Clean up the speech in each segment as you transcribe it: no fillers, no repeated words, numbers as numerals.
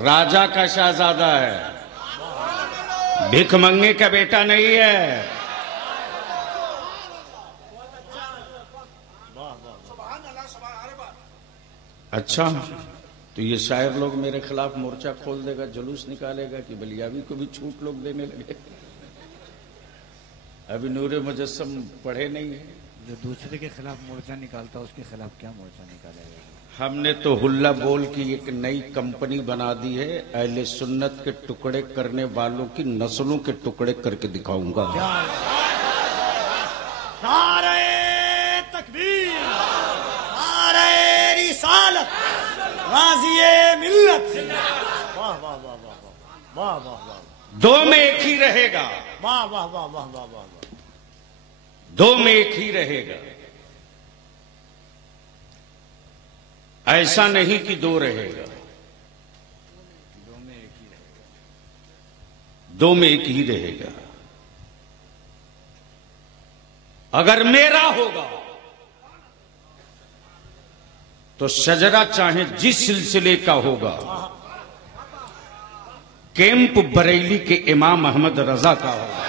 राजा का शहजादा है, भिखमंगे का बेटा नहीं है। अच्छा, तो ये शायर लोग मेरे खिलाफ मोर्चा खोल देगा, जुलूस निकालेगा कि बलियावी को भी छूट लोग देने लगे। अभी नूरे मुजस्सम पढ़े नहीं है। जो दूसरे के खिलाफ मोर्चा निकालता उसके खिलाफ क्या मोर्चा निकालेगा? हमने तो हुल्ला बोल की एक नई कंपनी बना दी है, अहले सुन्नत के टुकड़े करने वालों की नस्लों के टुकड़े करके दिखाऊंगा। नारे तकबीर, नारे रिसालत, गाज़िए मिल्लत। वाह वाह वाह वाह वाह वाह वाह। दो में एक ही रहेगा। वाह वाह वाह वाह वाह वाह। दो में एक ही रहेगा, ऐसा नहीं कि दो रहेगा। दो में एक ही रहेगा। अगर मेरा होगा तो शजरा चाहे जिस सिलसिले का होगा, कैंप बरेली के इमाम अहमद रजा का होगा।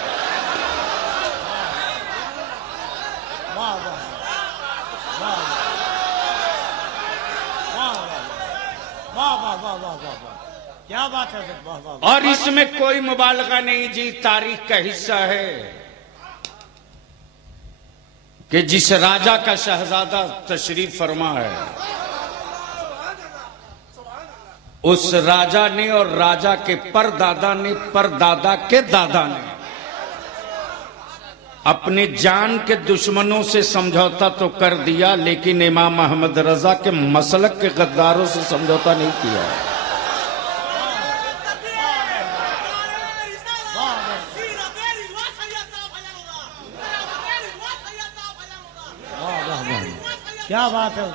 क्या बात है? और इसमें कोई मुबालगा नहीं जी, तारीख का हिस्सा है कि जिस राजा का शहजादा तशरीफ फरमा है, उस राजा ने और राजा के परदादा ने, परदादा के दादा ने अपने जान के दुश्मनों से समझौता तो कर दिया, लेकिन इमाम अहमद रजा के मसलक के गद्दारों से समझौता नहीं किया। क्या बात है?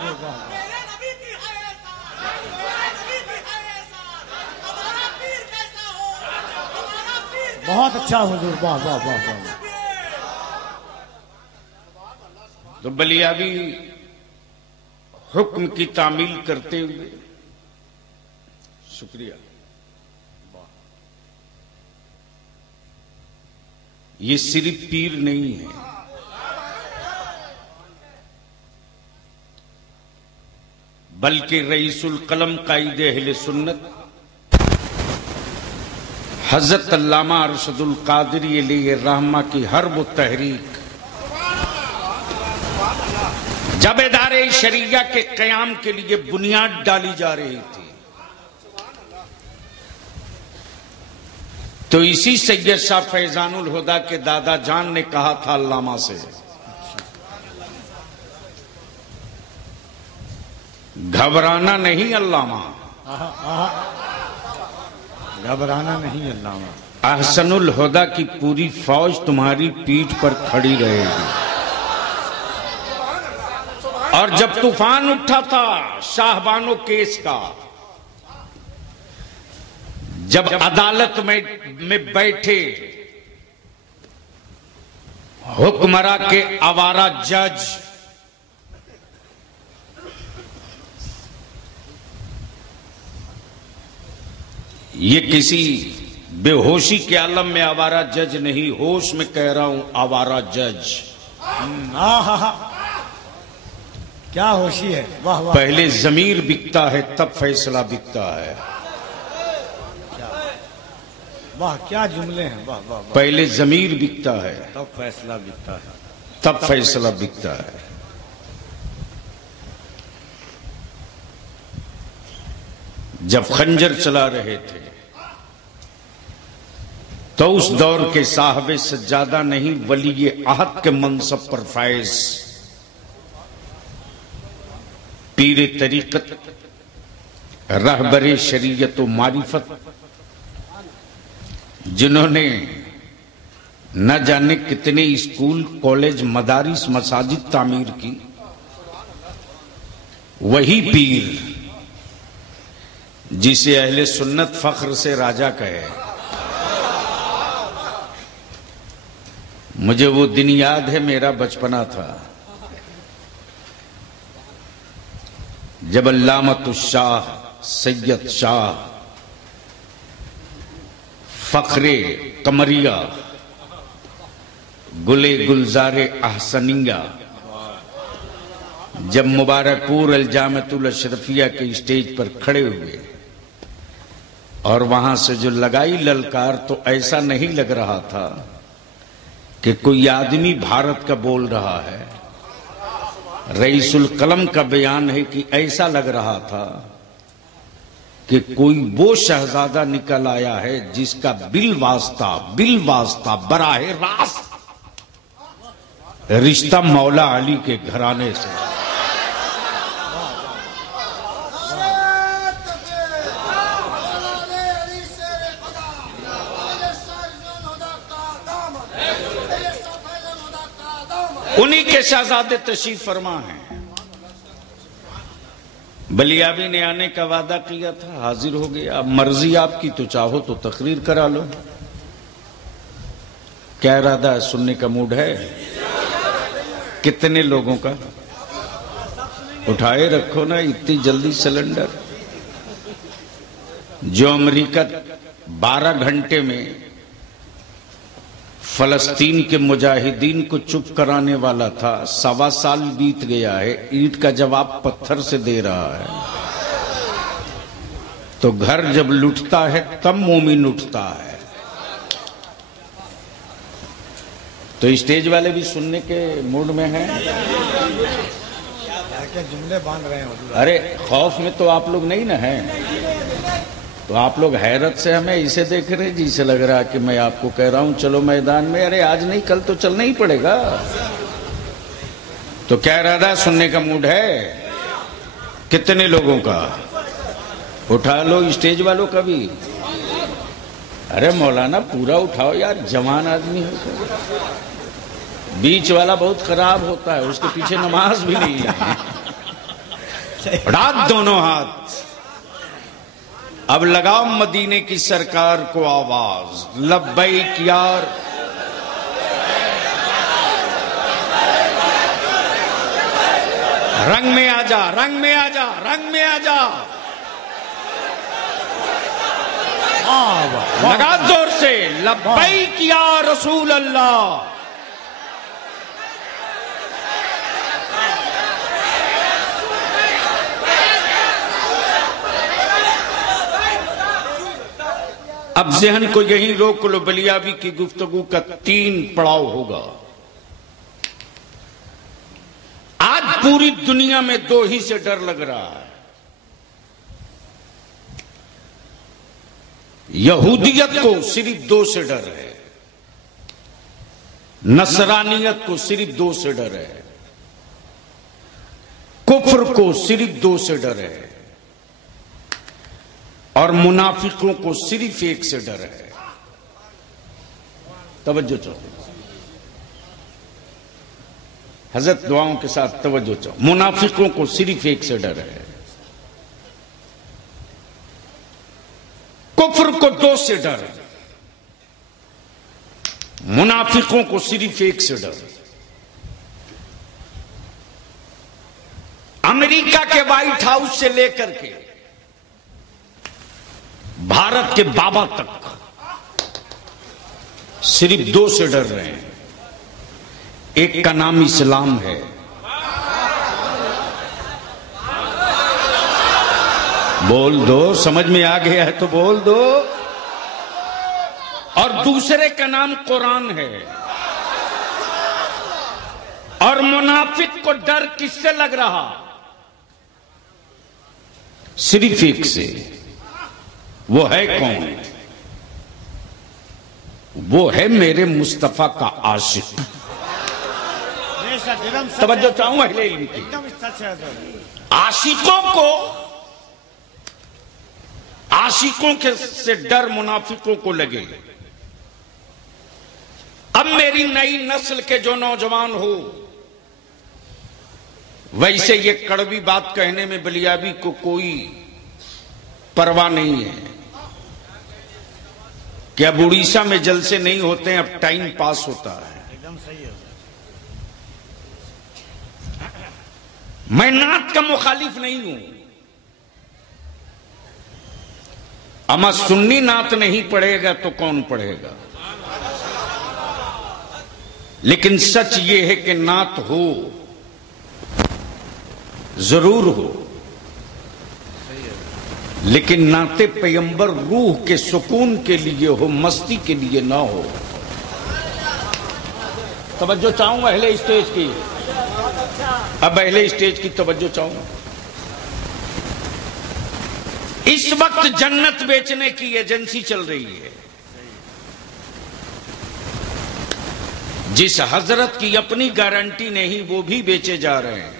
बहुत अच्छा हुजूर, वाह वाह वाह वाह। तो बलियावी हुक्म की तामील करते हुए, शुक्रिया, ये सिर्फ पीर नहीं है, बल्कि रईसुल कलम कायदे अहले सुन्नत हजरत अल्लामा अरशदुल कादरी अलैहि रहमा की हर वो तहरीक जब इदारे शरिया के कयाम के लिए बुनियाद डाली जा रही थी, तो इसी सैयद शाह फैजानुल हुदा के दादा जान ने कहा था अल्लामा से, घबराना नहीं अल्लामा, घबराना नहीं अल्लामा, अहसनुल हुदा की पूरी फौज तुम्हारी पीठ पर खड़ी रहेगी। और जब तूफान उठा था शाहबानो केस का, जब अदालत में बैठे हुक्मरा के आवारा जज ये किसी बेहोशी के आलम में आवारा जज नहीं, होश में कह रहा हूं आवारा जज। क्या होशी है, वाह वाह। पहले जमीर बिकता है तब फैसला बिकता है। वाह क्या जुमले हैं, वाह वाह। पहले जमीर बिकता है तब फैसला बिकता है, तब फैसला बिकता है। जब खंजर चला रहे थे तो उस दौर के साहबे सज्जादा नहीं, वली आहद के मनसब पर फायज पीर तरीकत, रहबरे शरीयत व मारिफत, जिन्होंने न जाने कितने स्कूल, कॉलेज, मदारिस, मसाजिद तामीर की, वही पीर जिसे अहले सुन्नत फख्र से राजा कहे। मुझे वो दिन याद है, मेरा बचपना था, जब अल्लामतुश शाह सैयद शाह फखरे कमरिया गुले गुलजारे अहसनिया जब मुबारकपुर अलजामतुल अशरफिया के स्टेज पर खड़े हुए और वहां से जो लगाई ललकार, तो ऐसा नहीं लग रहा था कि कोई आदमी भारत का बोल रहा है। रईसुल कलम का बयान है कि ऐसा लग रहा था कि कोई वो शहजादा निकल आया है जिसका बिल वास्ता बराहे रास्त रिश्ता मौला अली के घराने से। उन्हीं के शहजादे तशरीफ फरमा हैं। बलियाबी ने आने का वादा किया था, हाजिर हो गया। अब मर्जी आपकी, तो चाहो तो तकरीर करा लो। क्या इरादा है? सुनने का मूड है? कितने लोगों का? उठाए रखो ना इतनी जल्दी सिलेंडर। जो अमेरिका 12 घंटे में फलस्तीन के मुजाहिदीन को चुप कराने वाला था, 1.25 साल बीत गया है, ईंट का जवाब पत्थर से दे रहा है। तो घर जब लुटता है तब मोमिन उठता है। तो स्टेज वाले भी सुनने के मूड में हैं। क्या जुमले बांध रहे हैं? अरे खौफ में तो आप लोग नहीं ना हैं। तो आप लोग हैरत से हमें इसे देख रहे, जिसे लग रहा है कि मैं आपको कह रहा हूं चलो मैदान में। अरे आज नहीं कल तो चलना ही पड़ेगा। तो क्या इरादा? सुनने का मूड है? कितने लोगों का? उठा लो स्टेज वालों का भी। अरे मौलाना पूरा उठाओ यार, जवान आदमी हो। बीच वाला बहुत खराब होता है, उसके पीछे नमाज भी नहीं है। उठा दोनों हाथ। अब लगाओ मदीने की सरकार को आवाज, लब्बैक यार। रंग में आ जा, रंग में आ जा, रंग में आ जा। लगा जोर से, लब्बैक या रसूल अल्लाह। अब जहन को यहीं रोक लो। बलियाबी की गुफ्तगू का 3 पड़ाव होगा। आज पूरी दुनिया में 2 ही से डर लग रहा है। यहूदियत को सिर्फ 2 से डर है, नसरानियत को सिर्फ 2 से डर है, कुफ्र को सिर्फ 2 से डर है, और मुनाफिकों को सिर्फ 1 से डर है। तवज्जो चाहो हजरत, दुआओं के साथ तवज्जो चाहो। मुनाफिकों को सिर्फ 1 से डर है, कुफ्र को 2 से डर है, मुनाफिकों को सिर्फ 1 से डर। अमेरिका के व्हाइट हाउस से लेकर के भारत के बाबा तक सिर्फ 2 से डर रहे हैं। एक का नाम इस्लाम है, बोल दो, समझ में आ गया है तो बोल दो। और दूसरे का नाम कुरान है। और मुनाफिक को डर किससे लग रहा? सिर्फ 1 से। वो है कौन? वो है मेरे मुस्तफा का आशिक। तवज्जो चाहूंगा अहले इल्म की। आशिकों के से डर मुनाफिकों को लगे। अब मेरी नई नस्ल के जो नौजवान हो, वैसे ये कड़वी बात कहने में बलियाबी को कोई परवाह नहीं है कि अब उड़ीसा में जलसे नहीं होते हैं, अब टाइम पास होता है। एकदम सही है। मैं नात का मुखालिफ नहीं हूं, अमा सुन्नी नात नहीं पढ़ेगा तो कौन पढ़ेगा। लेकिन सच ये है कि नात हो, जरूर हो, लेकिन नाते पैगंबर रूह के सुकून के लिए हो, मस्ती के लिए ना हो। तवज्जो चाहूंगा अहले स्टेज की, अब अहले स्टेज की तवज्जो चाहूंगा। इस वक्त जन्नत बेचने की एजेंसी चल रही है। जिस हजरत की अपनी गारंटी नहीं, वो भी बेचे जा रहे हैं।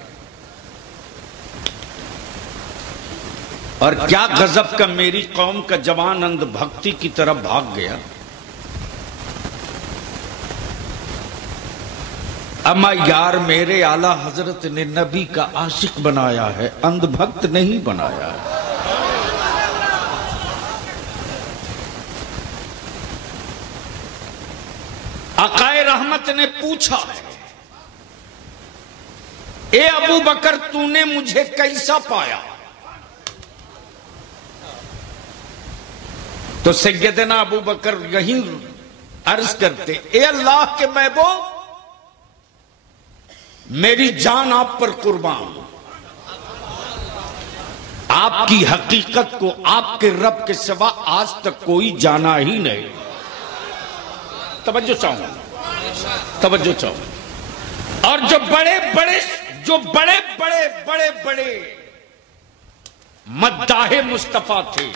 और क्या गजब का मेरी कौम का जवान अंध भक्ति की तरफ भाग गया। अम्मा यार मेरे आला हजरत ने नबी का आशिक बनाया है, अंधभक्त नहीं बनाया है। आकाए रहमत ने पूछा है, ए अबू बकर तूने मुझे कैसा पाया। तो सैयदना अबू बकर यहीं अर्ज करते, ए अल्लाह के महबूब मेरी जान आप पर कुर्बान। आपकी हकीकत को आपके रब के सिवा आज तक कोई जाना ही नहीं। तवज्जो चाहूंगा, तवज्जो चाहूंगा। और जो बड़े बड़े मद्दाहे मुस्तफा थे,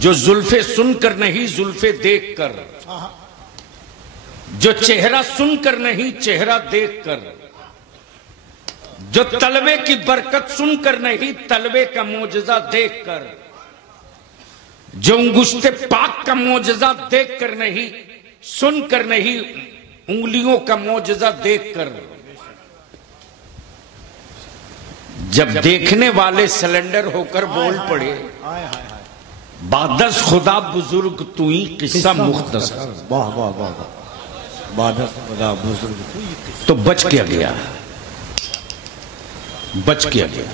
जो जुल्फे सुनकर नहीं जुल्फे देखकर, जो चेहरा सुनकर नहीं चेहरा देखकर, जो तलवे की बरकत सुनकर नहीं तलवे का मोजज़ा देखकर, जो अंगुश्ते पाक का मोजज़ा देखकर नहीं सुनकर नहीं उंगलियों का मोजज़ा देखकर, जब देखने वाले सिलेंडर होकर बोल पड़े, बादस खुदा बुजुर्ग तू ही किस्सा मुख्तसर। वाह वाह वाह वाह, बादस खुदा बुजुर्ग तू ही किस्सा। तो बच क्या गया, बच क्या गया।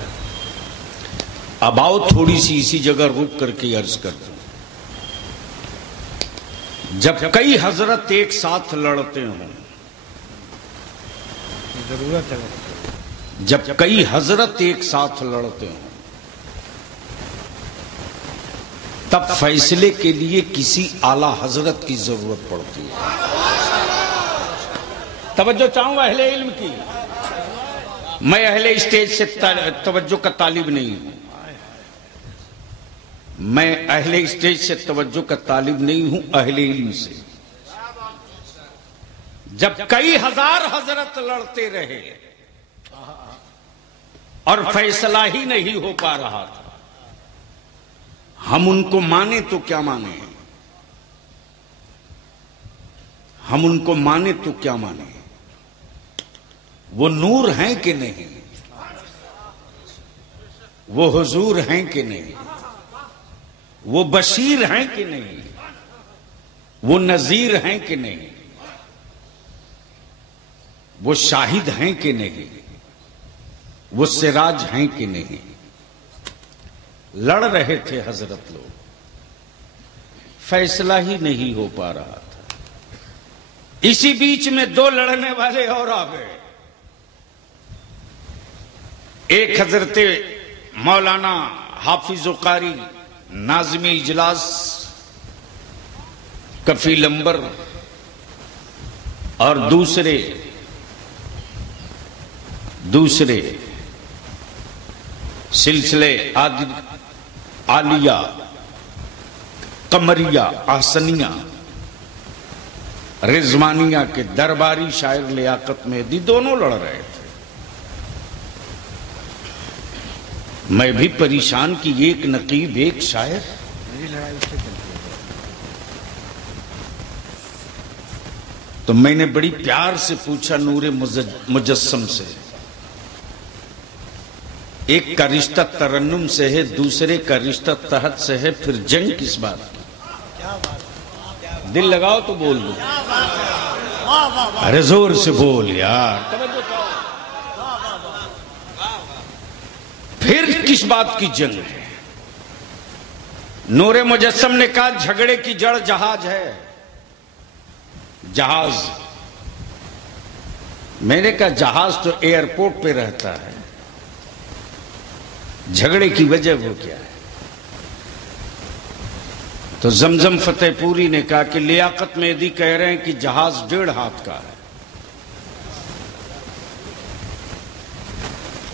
अब आओ थोड़ी सी इसी जगह रुक करके अर्ज कर दो। जब कई हजरत एक साथ लड़ते हों, जरूरत है, जब कई हजरत एक साथ लड़ते हों, तब फैसले के लिए किसी आला हजरत की जरूरत पड़ती है। तवज्जो चाहूंगा अहले इल्म की। मैं अहले स्टेज से तवज्जो का तालिब नहीं हूं, मैं अहले स्टेज से तवज्जो का तालिब नहीं हूं, अहले इल्म से। जब कई हजार हजरत लड़ते रहे और फैसला ही नहीं हो पा रहा था, हम उनको माने तो क्या माने, हम उनको माने तो क्या माने। वो नूर हैं कि नहीं, वो हुजूर हैं कि नहीं, वो बशीर हैं कि नहीं, वो नजीर हैं कि नहीं, वो शाहिद हैं कि नहीं, वो सिराज हैं कि नहीं। लड़ रहे थे हजरत लोग, फैसला ही नहीं हो पा रहा था। इसी बीच में दो लड़ने वाले और आ गए। एक हजरत मौलाना हाफिज कारी नाज़िम इजलास कफील अंबर, और दूसरे सिलसिले आलिया कमरिया आहसनिया रिजवानिया के दरबारी शायर लियाकत मेहदी दोनों लड़ रहे थे। मैं भी परेशान कि एक नकीब एक शायर। मेरी लड़ाई उससे चलती है। तो मैंने बड़ी प्यार से पूछा नूरे मुजस्सम से, एक का रिश्ता तरन्नुम से है, दूसरे का रिश्ता तहत से है, फिर जंग किस बात की? दिल लगाओ तो बोल दो। अरे जोर से बोल यार। फिर किस बात की जंग है? नूरे मुजस्सम ने कहा झगड़े की जड़ जहाज है, जहाज। मैंने कहा जहाज तो एयरपोर्ट पे रहता है, झगड़े की वजह वो क्या है? तो जमजम फतेहपुरी ने कहा कि लियाकत मेहदी कह रहे हैं कि जहाज 1.5 हाथ का है,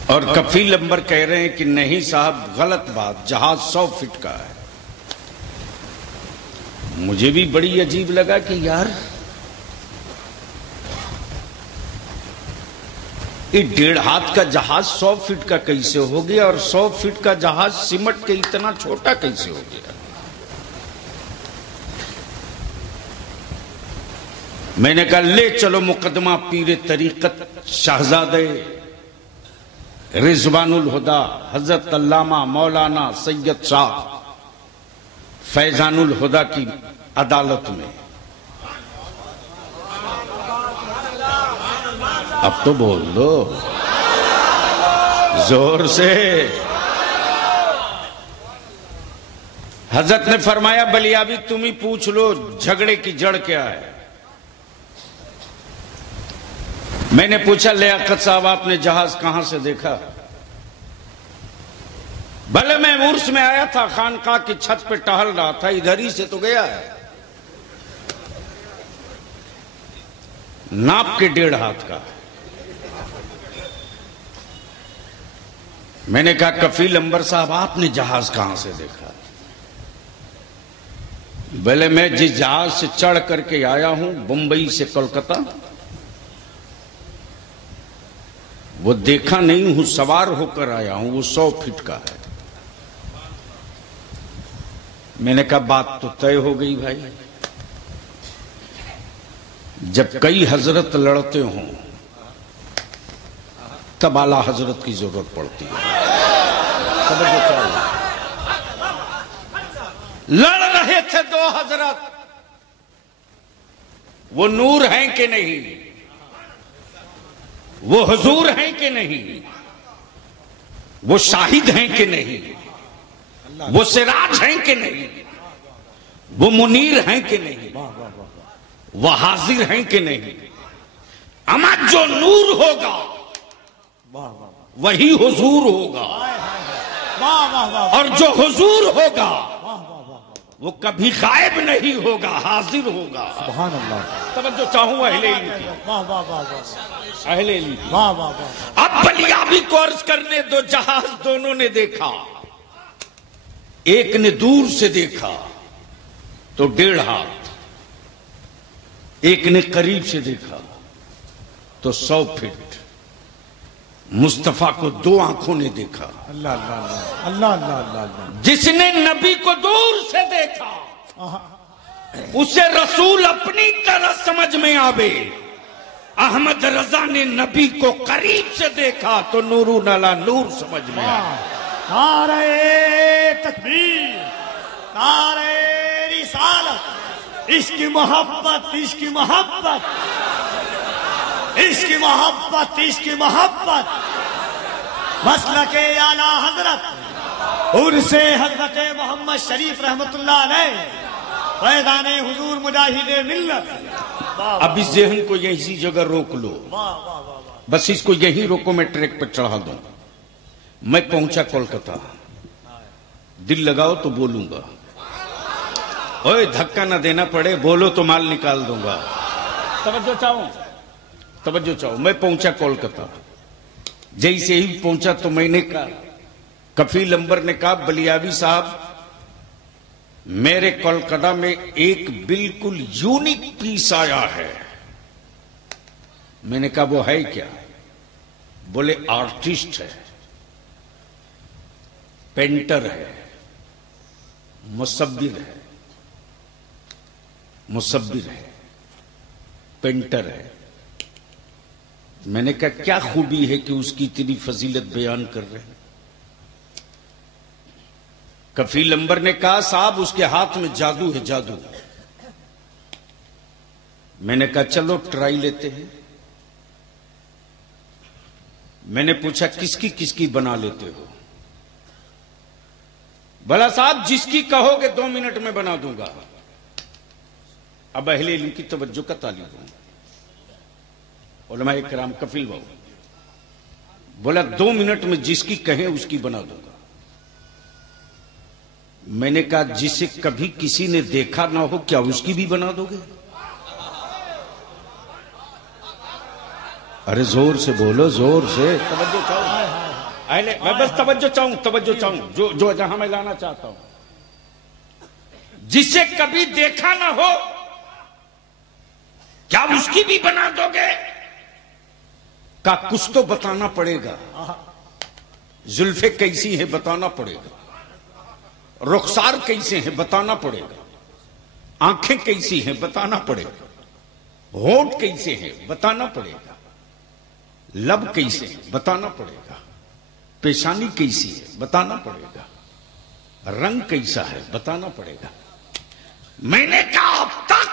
और कफील अंबर कह रहे हैं कि नहीं साहब गलत बात, जहाज 100 फीट का है। मुझे भी बड़ी अजीब लगा कि यार ये 1.5 हाथ का जहाज 100 फीट का कैसे हो गया, और 100 फीट का जहाज सिमट के इतना छोटा कैसे हो गया? मैंने कहा ले चलो मुकदमा पीरे तरीकत शहजादे रिजवानुल हुदा हजरत अल्लामा मौलाना सैयद शाह फैजानुल हुदा की अदालत में। अब तो बोल दो जोर से। हजरत ने फरमाया बलियाबी तुम ही पूछ लो झगड़े की जड़ क्या है। मैंने पूछा लियाकत साहब आपने जहाज कहां से देखा? भले मैं उर्स में आया था, खानकाह की छत पे टहल रहा था, इधर ही से तो गया है। नाप के 1.5 हाथ का। मैंने कहा कफील अंबर साहब आपने जहाज कहां से देखा? भले मैं जिस जहाज से चढ़ करके आया हूं बंबई से कोलकाता, वो देखा नहीं हूं, सवार होकर आया हूं, वो 100 फीट का है। मैंने कहा बात तो तय हो गई भाई, जब कई हजरत लड़ते हों तब आला हजरत की जरूरत पड़ती है। लड़ रहे थे 2 हजरत, वो नूर हैं कि नहीं, वो हुजूर हैं कि नहीं, वो शाहिद हैं कि नहीं, वो सिराज हैं कि नहीं, वो मुनीर हैं कि नहीं, वो हाजिर हैं कि नहीं। अमा जो नूर होगा वही हुजूर होगा, और जो हुजूर होगा वो कभी गायब नहीं होगा, हाजिर होगा। सुभान अल्लाह। तवज्जो चाहूं अहले इल्म की, अहले इल्म की। अब बलियाबी को अर्ज करने दो, जहाज दोनों ने देखा, एक ने दूर से देखा तो 1.5 हाथ, एक ने करीब से देखा तो 100 फीट। मुस्तफा को 2 आंखों ने देखा। अल्लाह अल्लाह अल्लाह अल्लाह अल्लाह। जिसने नबी को दूर से देखा उसे रसूल अपनी तरह समझ में आवे। अहमद रजा ने नबी को करीब से देखा तो नूरू नाला नूर समझ में आया। नारे तकबीर, नारे रिसालत, इश्क मोहब्बत, इश्क मोहब्बत, इश्क मोहब्बत, इश्क मोहब्बत। मसलके आला हजरत उर्से हजरत मोहम्मद शरीफ रहमतुल्लाह अलैह फैज़ाने हुजूर मुजाहिदे मिल्लत। अब इस जहन को यही जगह रोक लो, बस इसको यही रोको, मैं ट्रैक पर चढ़ा दूं। मैं पहुंचा कोलकाता, दिल लगाओ तो बोलूंगा, ओए धक्का ना देना पड़े, बोलो तो माल निकाल दूंगा। तवज्जो चाहो, तवज्जो चाहो। मैं पहुंचा कोलकाता, जैसे ही पहुंचा तो मैंने कहा, कफील अंबर ने कहा बलियाबी साहब मेरे कोलकाता में एक बिल्कुल यूनिक पीस आया है। मैंने कहा वो है क्या? बोले आर्टिस्ट है, पेंटर है, मुसव्विर है, मुसव्विर है, पेंटर है। मैंने कहा क्या खूबी है कि उसकी इतनी फजीलत बयान कर रहे हैं? कफील अंबर ने कहा साहब उसके हाथ में जादू है, जादू। मैंने कहा चलो ट्राई लेते हैं। मैंने पूछा किसकी किसकी बना लेते हो? बोला साहब जिसकी कहोगे 2 मिनट में बना दूंगा। अब अहले इल्म की तवज्जो का तालिब हूं, उलमाए किराम कफिल बहु। बोला 2 मिनट में जिसकी कहें उसकी बना दूंगा। मैंने कहा जिसे कभी किसी ने देखा ना हो क्या उसकी भी बना दोगे? अरे जोर से बोलो, जोर से तवज्जो चाहूं, मैं बस तवज्जो चाहूं जो जहां मैं लाना चाहता हूं। जिसे कभी देखा ना हो क्या उसकी भी बना दोगे? का कुछ तो बताना पड़ेगा। जुल्फे कैसी है बताना पड़ेगा, रुखसार कैसे हैं बताना पड़ेगा, आंखें कैसी हैं बताना पड़ेगा, होंठ कैसे हैं बताना पड़ेगा, लब कैसे हैं बताना पड़ेगा, पेशानी कैसी है बताना पड़ेगा, रंग कैसा है बताना पड़ेगा। मैंने कहा अब तक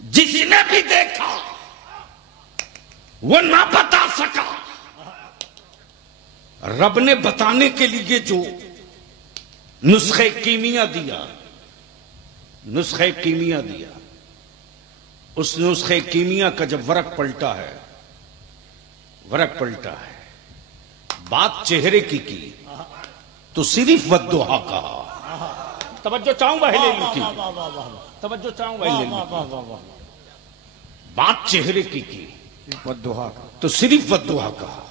जिसने भी देखा वो ना बता सका। रब ने बताने के लिए जो नुस्खे कीमिया दिया, उस नुस्खे कीमिया का जब वरक पलटा है, बात चेहरे की तो सिर्फ वद्दुहा कहा। तवज्जो चाहूं पहले की, तवज्जो चाहूं पहले। बात चेहरे की वद्दुहा तो सिर्फ वद्दुहा कहा।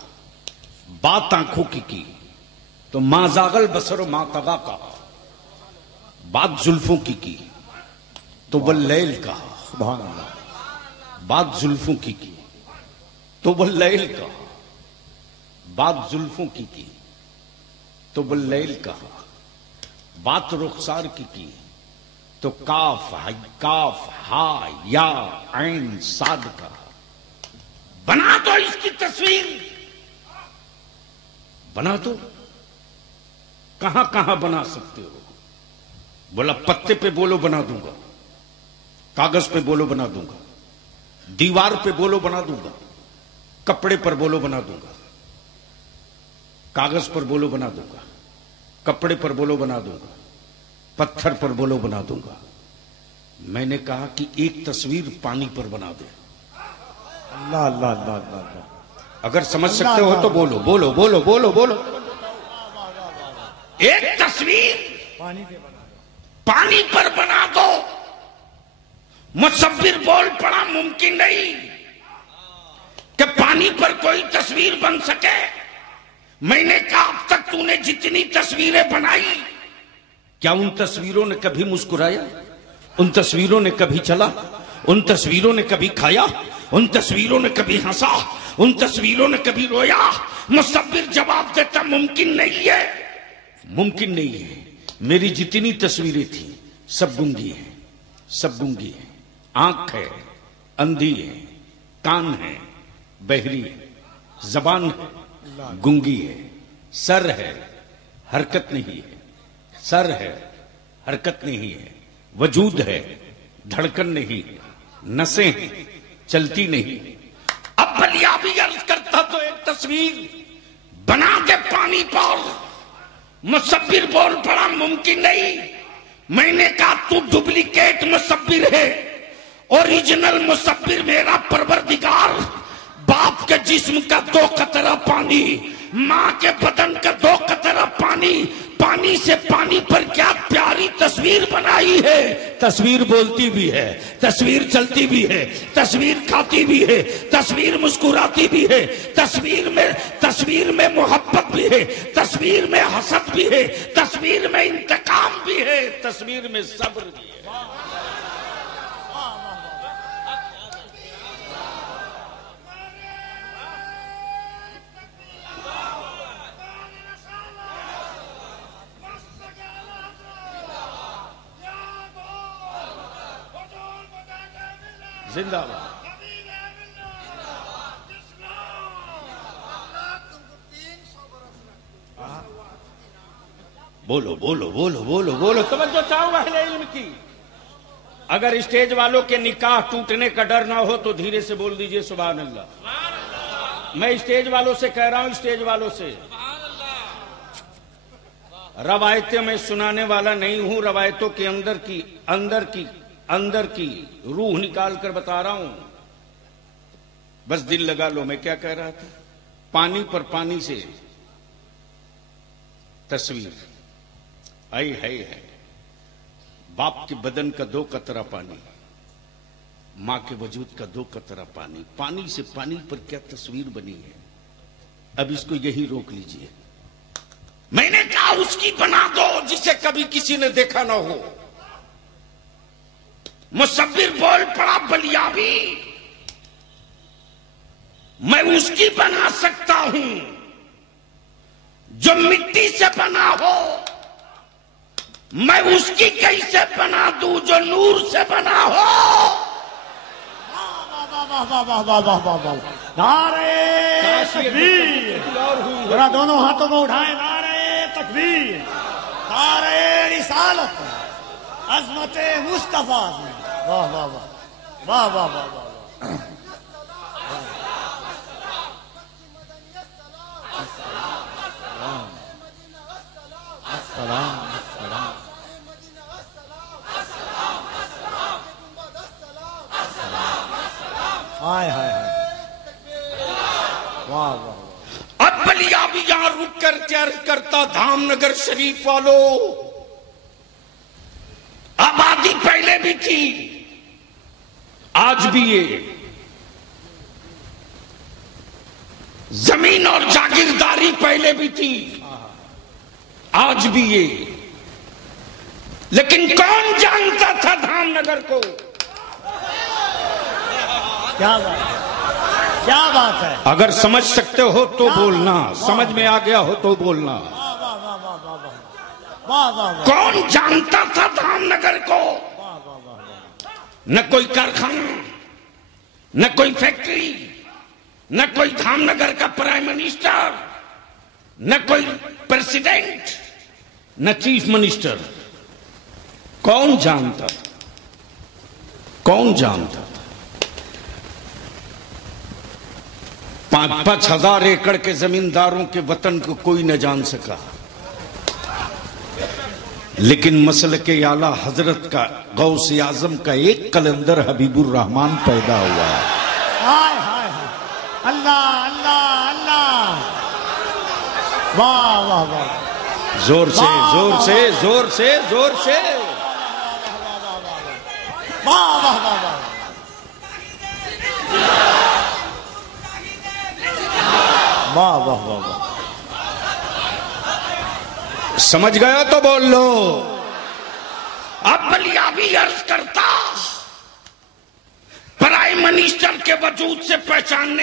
बात आंखों की तो मा ज़ागल बसर मा तगा कहा। बात जुल्फों की तो वल्लैल कहा। सुभान अल्लाह। बात जुल्फों की तो वल्लैल कहा। बात जुल्फों की तो वल्लैल कहा। बात रुखसार की तो काफ हा या ऐन साद कहा। बना दो इसकी तस्वीर, बना दो। कहां कहां बना सकते हो? बोला पत्ते पे बोलो बना दूंगा, कागज पे बोलो बना दूंगा, दीवार पे बोलो बना दूंगा, कपड़े पर बोलो बना दूंगा, कागज पर बोलो बना दूंगा, कपड़े पर बोलो बना दूंगा, पत्थर पर बोलो बना दूंगा। मैंने कहा कि एक तस्वीर पानी पर बना दे। अल्लाह अल्लाह अल्लाह अल्लाह। अगर समझ सकते हो तो बोलो बोलो बोलो बोलो बोलो। एक तस्वीर पानी पर बना दो। मुसव्विर बोल पड़ा मुमकिन नहीं कि पानी पर कोई तस्वीर बन सके। मैंने कहा अब तक तूने जितनी तस्वीरें बनाई, क्या उन तस्वीरों ने कभी मुस्कुराया? उन तस्वीरों ने कभी चला? उन तस्वीरों ने कभी खाया? उन तस्वीरों ने कभी हंसा? उन तस्वीरों ने कभी रोया? मुसव्विर जवाब देता मुमकिन नहीं है, मुमकिन नहीं है। मेरी जितनी तस्वीरें थी सब गूंगी हैं, सब गूंगी हैं। आंख है, अंधी है, कान है, बहरी है, जबान है, गूंगी है, सर है, हरकत नहीं है, सर है, हरकत नहीं है, वजूद है, धड़कन नहीं, नसें हैं, चलती नहीं। अब बलिया भी अर्ज करता तो एक तस्वीर बना दे पानी पर। मुसव्विर बोल पड़ा मुमकिन नहीं। मैंने कहा तू डुप्लीकेट मुसव्विर है, ओरिजिनल मुसव्विर मेरा परवरदिगार। बाप के जिस्म का 2 कतरा पानी, माँ के बदन का 2 कतरा पानी, पानी से पानी पर क्या प्यारी तस्वीर बनाई है। तस्वीर बोलती भी है, तस्वीर चलती भी है, तस्वीर खाती भी है, तस्वीर मुस्कुराती भी है, तस्वीर में मोहब्बत भी है, तस्वीर में हसद भी है, तस्वीर में इंतकाम भी है, तस्वीर में सब्र भी है। जिंदाबाद। बोलो बोलो बोलो बोलो बोलो। तवज्जो चाहूं अहले इल्म की। अगर स्टेज वालों के निकाह टूटने का डर ना हो तो धीरे से बोल दीजिए सुभान अल्लाह। मैं स्टेज वालों से कह रहा हूं, स्टेज वालों से रवायतें मैं सुनाने वाला नहीं हूं, रवायतों के अंदर की रूह निकाल कर बता रहा हूं। बस दिल लगा लो। मैं क्या कह रहा था? पानी पर पानी से तस्वीर आई है। बाप के बदन का 2 कतरा पानी, मां के वजूद का 2 कतरा पानी, पानी से पानी पर क्या तस्वीर बनी है। अब इसको यही रोक लीजिए। मैंने कहा उसकी बना दो जिसे कभी किसी ने देखा ना हो। मुसव्विर बोल पड़ा बलियाबी, मैं उसकी बना सकता हूं जो मिट्टी से बना हो। मैं उसकी कैसे बना दूं जो नूर से बना हो। नारे तकबीर, जरा दोनों हाथों को उठाए। नारे तकबीर, नारे रिसालत, अजमत मुस्तफा। वाह वाह वाह वाह वाह वाह वाह। हाय हाय वाह वाह। अब बलिया भी यहां रुक कर अर्ज करता, धामनगर शरीफ वालों, आबादी पहले भी थी, आज भी ये जमीन और जागीरदारी पहले भी थी, आज भी ये। लेकिन कौन जानता था धामनगर को? क्या बात, क्या बात है। अगर समझ सकते हो तो बोलना, समझ में आ गया हो तो बोलना। वाह वाह वाह वाह वाह वाह वाह वाह। कौन जानता था धामनगर को? न कोई कारखाना, न कोई फैक्ट्री, न कोई धामनगर का प्राइम मिनिस्टर, न कोई प्रेसिडेंट, न चीफ मिनिस्टर। कौन जानता था? कौन जानता था? 5-5 हजार एकड़ के जमींदारों के वतन को कोई न जान सका। लेकिन मसल के आला हजरत का, गौसे आजम का एक कलंदर हबीबुर रहमान पैदा हुआ। हाय हाय हाय, अल्लाह अल्लाह अल्लाह, वाह वाह वाह। जोर से जोर से जोर से जोर से वाह वाह वाह वाह। वाह वाह वाह वाह। समझ गया तो बोल लो। अब बलिया भी अर्ज करता, प्राइम मिनिस्टर के वजूद से पहचान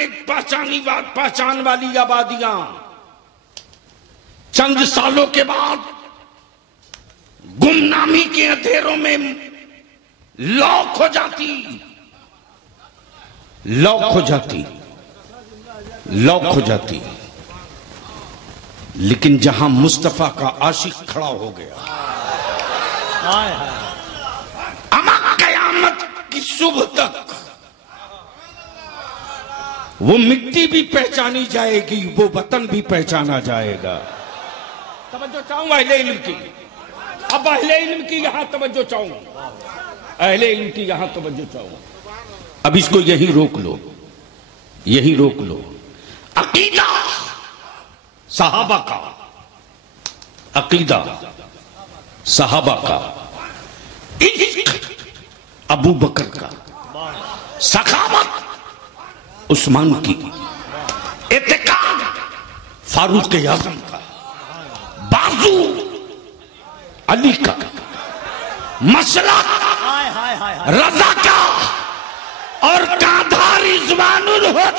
वाली आबादियां चंद सालों के बाद गुमनामी के अंधेरों में लॉक हो जाती, लॉक हो जाती, लॉक हो जाती। लेकिन जहां मुस्तफा का आशिक खड़ा हो गया, अमा कयामत की सुबह तक वो मिट्टी भी पहचानी जाएगी, वो वतन भी पहचाना जाएगा। तवज्जो चाहूंगा अहले इल्म की, अब अहले इल्म की यहां तवज्जो चाहूंगा, अहले इल्म की यहां तवज्जो चाहूंगा। अब इसको यही रोक लो, यही रोक लो। अकीदा सहाबा का, अकीदा सहाबा का, इश्क अबू बकर का, सखावत उस्मान की, इत्तेकाद फारूक आजम का, बाजू अली का, मसला रजा का और कांधा रिजवानुल हुदा